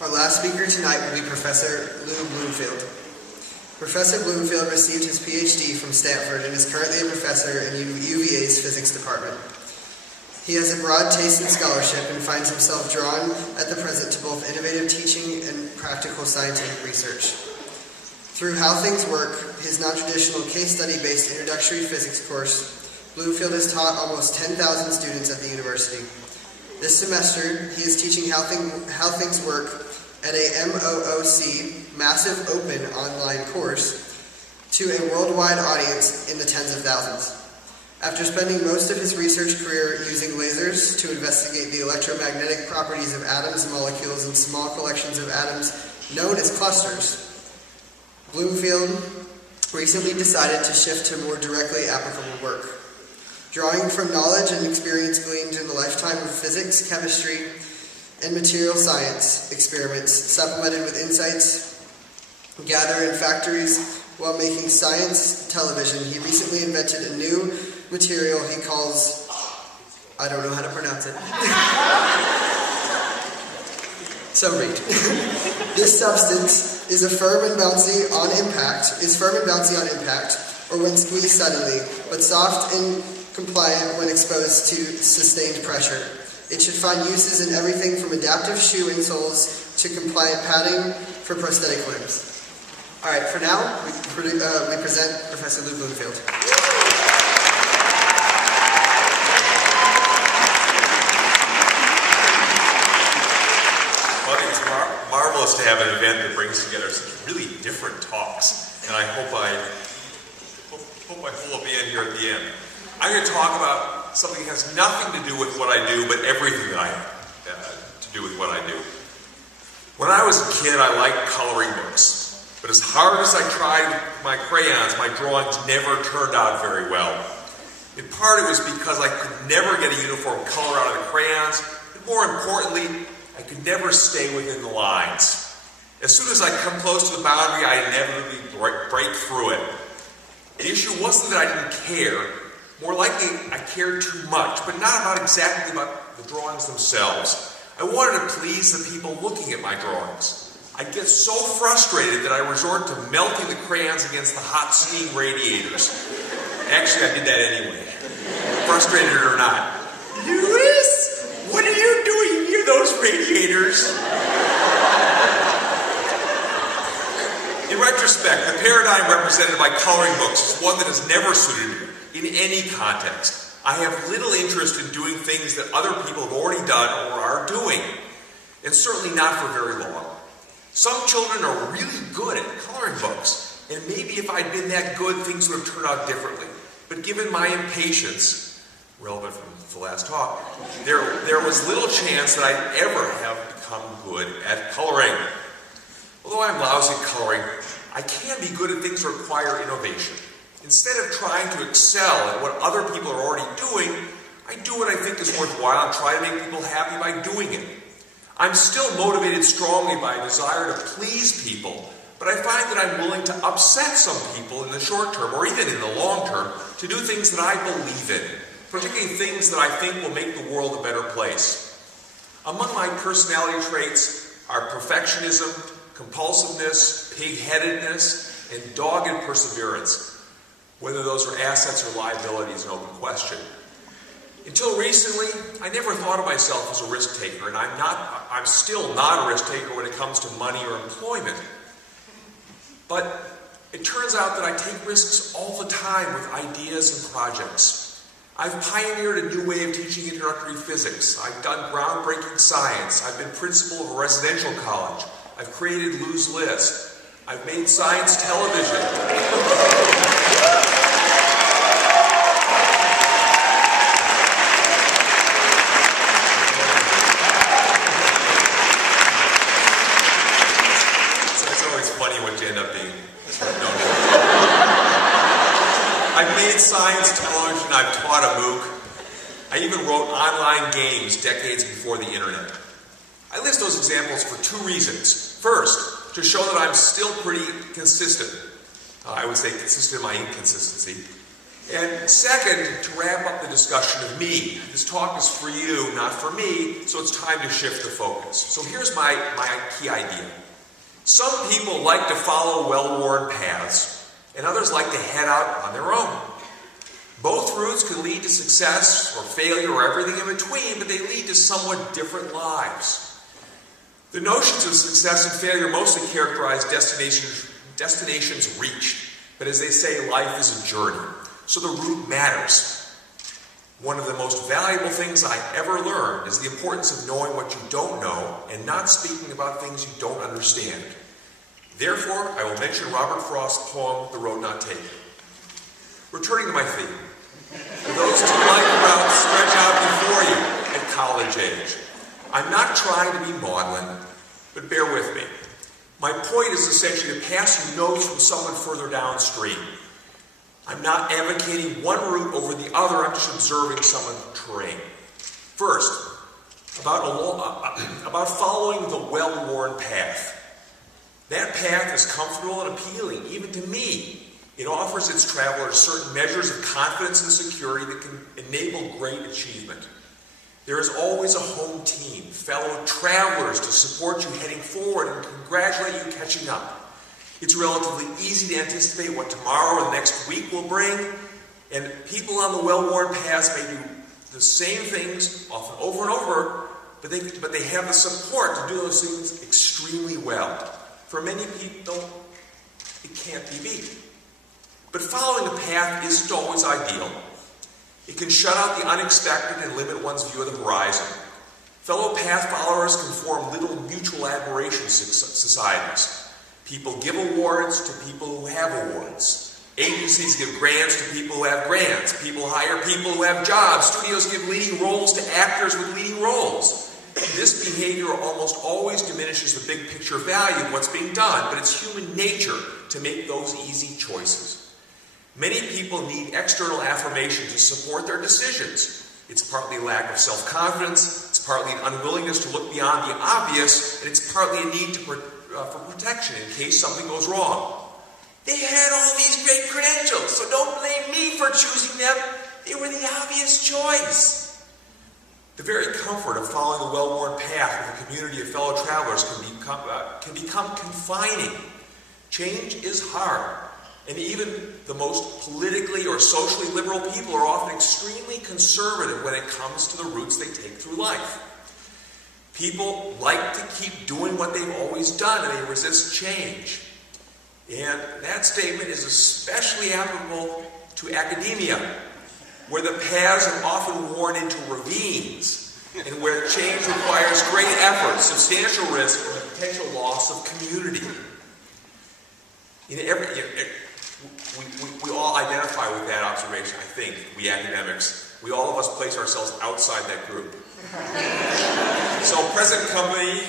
Our last speaker tonight will be Professor Lou Bloomfield. Professor Bloomfield received his PhD from Stanford and is currently a professor in UVA's physics department. He has a broad taste in scholarship and finds himself drawn at the present to both innovative teaching and practical scientific research. Through How Things Work, his non-traditional case study-based introductory physics course, Bloomfield has taught almost 10,000 students at the university. This semester, he is teaching How Things Work at a MOOC, Massive Open Online course, to a worldwide audience in the tens of thousands. After spending most of his research career using lasers to investigate the electromagnetic properties of atoms and molecules in small collections of atoms known as clusters, Bloomfield recently decided to shift to more directly applicable work. Drawing from knowledge and experience gleaned in a lifetime of physics, chemistry, and material science experiments, supplemented with insights gathered in factories while making science television, he recently invented a new material he calls, I don't know how to pronounce it. So read. This substance is firm and bouncy on impact, or when squeezed suddenly, but soft and compliant when exposed to sustained pressure. It should find uses in everything from adaptive shoe insoles to compliant padding for prosthetic limbs. All right, for now, we present Professor Lou Bloomfield. Well, it's marvelous to have an event that brings together such really different talks, and I hope I pull up the end here at the end. I'm going to talk about something that has nothing to do with what I do, but everything that I have to do with what I do. When I was a kid, I liked coloring books, but as hard as I tried with my crayons, my drawings never turned out very well. In part, it was because I could never get a uniform color out of the crayons, but more importantly, I could never stay within the lines. As soon as I come close to the boundary, I inevitably break through it. The issue wasn't that I didn't care. More likely, I cared too much, but not exactly about the drawings themselves. I wanted to please the people looking at my drawings. I'd get so frustrated that I resort to melting the crayons against the hot steam radiators. Actually, I did that anyway, frustrated or not. Lewis, what are you doing near those radiators? In retrospect, the paradigm represented by coloring books is one that has never suited me. In any context, I have little interest in doing things that other people have already done or are doing, and certainly not for very long. Some children are really good at coloring books, and maybe if I'd been that good, things would have turned out differently. But given my impatience, relevant from the last talk, there was little chance that I'd ever have become good at coloring. Although I'm lousy at coloring, I can be good at things that require innovation. Instead of trying to excel at what other people are already doing, I do what I think is worthwhile and try to make people happy by doing it. I'm still motivated strongly by a desire to please people, but I find that I'm willing to upset some people in the short term, or even in the long term, to do things that I believe in, particularly things that I think will make the world a better place. Among my personality traits are perfectionism, compulsiveness, pig-headedness, and dogged perseverance. Whether those are assets or liabilities is an open question. Until recently, I never thought of myself as a risk taker, and I'm still not a risk taker when it comes to money or employment. But it turns out that I take risks all the time with ideas and projects. I've pioneered a new way of teaching introductory physics. I've done groundbreaking science. I've been principal of a residential college. I've created Lou's List. I've made science television. It's always funny what you end up being. I've made science television. I've taught a MOOC. I even wrote online games decades before the internet. I list those examples for two reasons. First, to show that I'm still pretty consistent. I would say consistent in my inconsistency. And second, to wrap up the discussion of me. This talk is for you, not for me, so it's time to shift the focus. So here's my key idea. Some people like to follow well-worn paths, and others like to head out on their own. Both routes can lead to success or failure or everything in between, but they lead to somewhat different lives. The notions of success and failure mostly characterize destinations reached, but as they say, life is a journey. So the route matters. One of the most valuable things I ever learned is the importance of knowing what you don't know and not speaking about things you don't understand. Therefore, I will mention Robert Frost's poem, The Road Not Taken. Returning to my theme, for those two life routes stretch out before you at college age. I'm not trying to be maudlin, but bear with me. My point is essentially to pass you notes from someone further downstream. I'm not advocating one route over the other, I'm just observing some of the terrain. First, about following the well-worn path. That path is comfortable and appealing, even to me. It offers its travelers certain measures of confidence and security that can enable great achievement. There is always a home team, fellow travelers to support you heading forward and congratulate you catching up. It's relatively easy to anticipate what tomorrow or the next week will bring, and people on the well-worn paths may do the same things often over and over, but they have the support to do those things extremely well. For many people, it can't be beat. But following a path isn't always ideal. It can shut out the unexpected and limit one's view of the horizon. Fellow path followers can form little mutual admiration societies. People give awards to people who have awards. Agencies give grants to people who have grants. People hire people who have jobs. Studios give leading roles to actors with leading roles. This behavior almost always diminishes the big picture value of what's being done, but it's human nature to make those easy choices. Many people need external affirmation to support their decisions. It's partly a lack of self-confidence, it's partly an unwillingness to look beyond the obvious, and it's partly a need for protection in case something goes wrong. They had all these great credentials, so don't blame me for choosing them. They were the obvious choice. The very comfort of following the well-worn path with a community of fellow travelers can become confining. Change is hard, and even the most politically or socially liberal people are often extremely conservative when it comes to the routes they take through life. People like to keep doing what they've always done, and they resist change. And that statement is especially applicable to academia, where the paths are often worn into ravines, and where change requires great effort, substantial risk, and the potential loss of community. We all identify with that observation, I think, we academics. We all of us place ourselves outside that group. So, present company,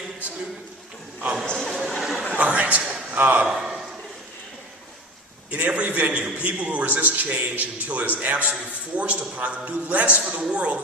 all right. In every venue, people who resist change until it is absolutely forced upon them do less for the world